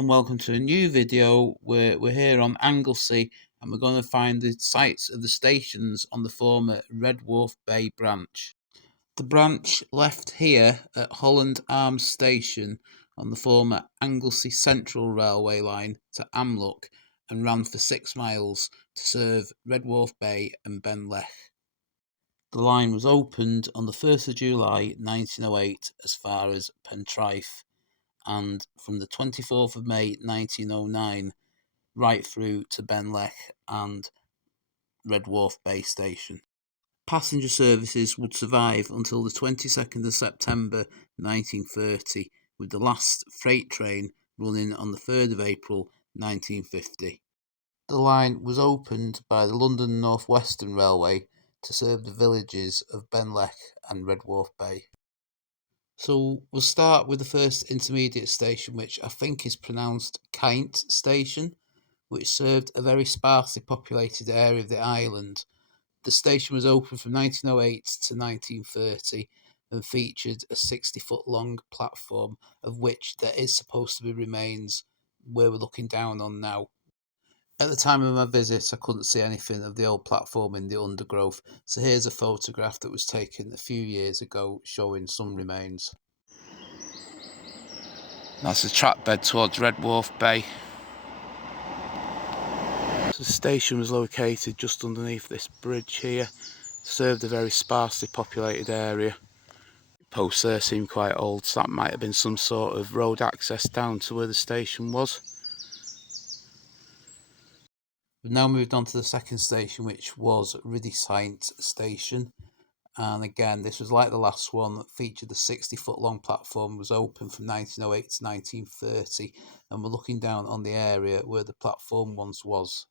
and welcome to a new video where we're here on Anglesey and we're going to find the sites of the stations on the former Red Wharf Bay Branch. The branch left here at Holland Arms Station on the former Anglesey Central Railway line to Benllech and ran for 6 miles to serve Red Wharf Bay and Benllech. The line was opened on the 1st of July 1908 as far as Pentraeth, and from the 24th of May 1909 right through to Benllech and Red Wharf Bay Station. Passenger services would survive until the 22nd of September 1930, with the last freight train running on the 3rd of April 1950. The line was opened by the London North Western Railway to serve the villages of Benllech and Red Wharf Bay. So we'll start with the first intermediate station, which I think is pronounced Kynt Station, which served a very sparsely populated area of the island. The station was open from 1908 to 1930 and featured a 60-foot long platform, of which there is supposed to be remains where we're looking down on now. At the time of my visit, I couldn't see anything of the old platform in the undergrowth, so here's a photograph that was taken a few years ago showing some remains. That's the track bed towards Red Wharf Bay. So the station was located just underneath this bridge here, served a very sparsely populated area. Posts there seem quite old, so that might have been some sort of road access down to where the station was. We've now moved on to the second station, which was Ryddysaint Station, and again this was like the last one, that featured the 60-foot long platform, was open from 1908 to 1930, and we're looking down on the area where the platform once was.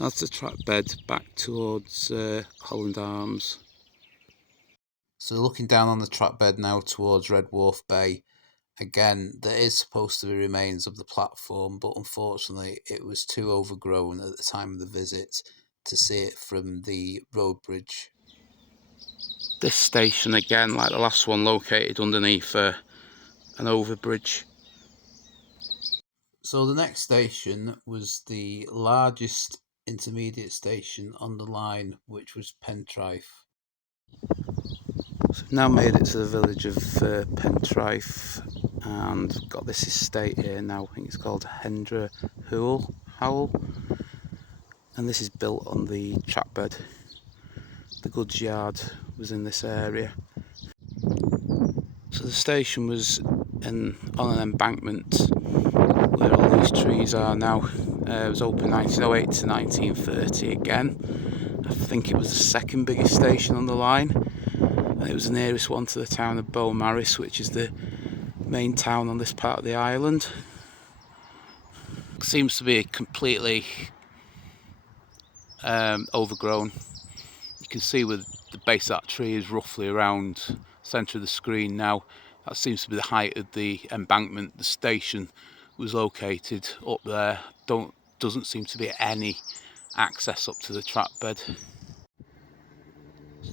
That's the track bed back towards Holland Arms. So looking down on the track bed now towards Red Wharf Bay. Again, there is supposed to be remains of the platform, but unfortunately it was too overgrown at the time of the visit to see it from the road bridge. This station, again, like the last one, located underneath an overbridge. So the next station was the largest intermediate station on the line, which was Pentraeth. So we've now made it to the village of Pentraeth, and we've got this estate here now. I think it's called Hendra Howell, and this is built on the track bed. The goods yard was in this area. So the station was on an embankment where all these trees are now. It was open 1908 to 1930 again. I think it was the second biggest station on the line, and it was the nearest one to the town of Beaumaris, which is the main town on this part of the island. It seems to be completely overgrown. You can see where the base of that tree is roughly around the centre of the screen now. That seems to be the height of the embankment. The station was located up there. Doesn't seem to be any access up to the track bed.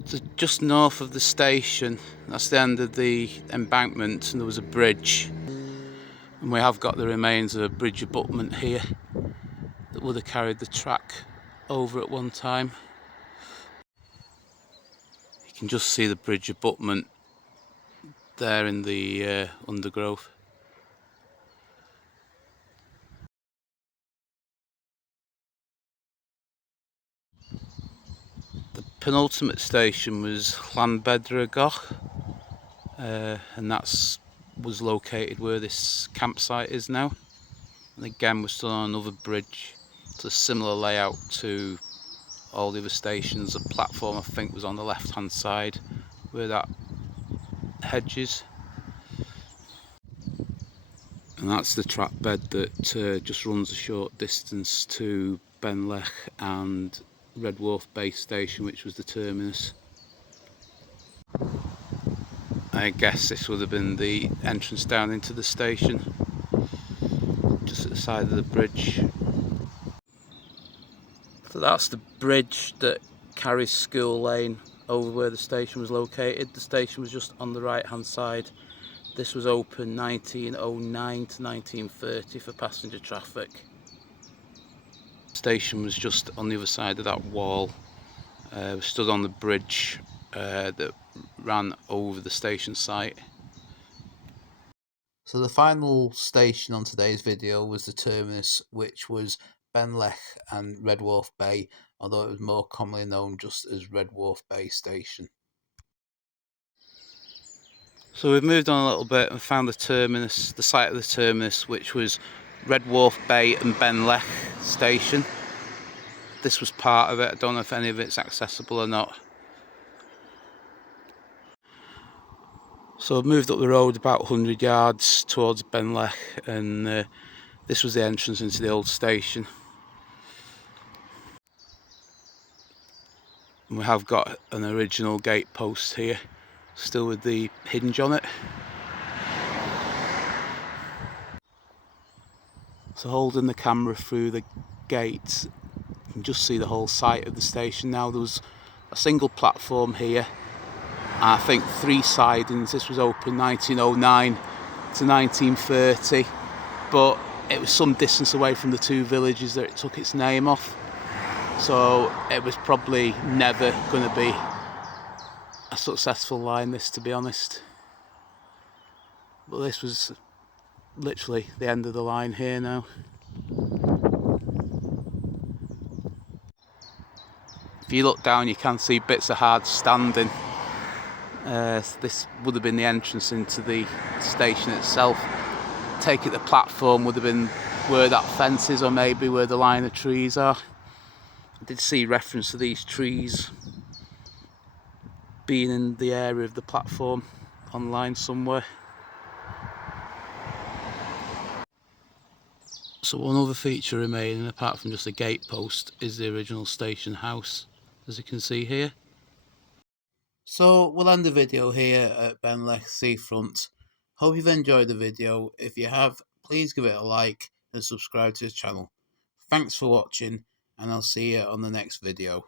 So just north of the station, that's the end of the embankment, and there was a bridge, and we have got the remains of a bridge abutment here that would have carried the track over at one time. You can just see the bridge abutment there in the undergrowth. The penultimate station was Llanbedrygach, and that was located where this campsite is now. And again, we're still on another bridge. It's a similar layout to all the other stations. The platform, I think, was on the left hand side where that hedge is. And that's the track bed that just runs a short distance to Benllech and Red Wharf Bay Station, which was the terminus. I guess this would have been the entrance down into the station, just at the side of the bridge. So that's the bridge that carries School Lane over where the station was located. The station was just on the right hand side. This was open 1909 to 1930 for passenger traffic. The station was just on the other side of that wall. We stood on the bridge that ran over the station site. So the final station on today's video was the terminus, which was Benllech and Red Wharf Bay, although it was more commonly known just as Red Wharf Bay Station. So we've moved on a little bit and found the terminus, the site of the terminus, which was Red Wharf Bay and Benllech Station. This was part of it. I don't know if any of it's accessible or not. So I've moved up the road about 100 yards towards Benllech, and this was the entrance into the old station. And we have got an original gate post here, still with the hinge on it. So holding the camera through the gate, you can just see the whole site of the station now. There was a single platform here, and I think 3 sidings. This was open 1909 to 1930, but it was some distance away from the 2 villages that it took its name off. So it was probably never going to be a successful line, this, to be honest. But this was literally the end of the line here now. If you look down, you can see bits of hard standing. This would have been the entrance into the station itself. Take it, the platform would have been where that fence is, or maybe where the line of trees are. I did see reference to these trees being in the area of the platform online somewhere. So one other feature remaining, apart from just a gate post, is the original station house, as you can see here. So we'll end the video here at Benllech Seafront. Hope you've enjoyed the video. If you have, please give it a like and subscribe to the channel. Thanks for watching, and I'll see you on the next video.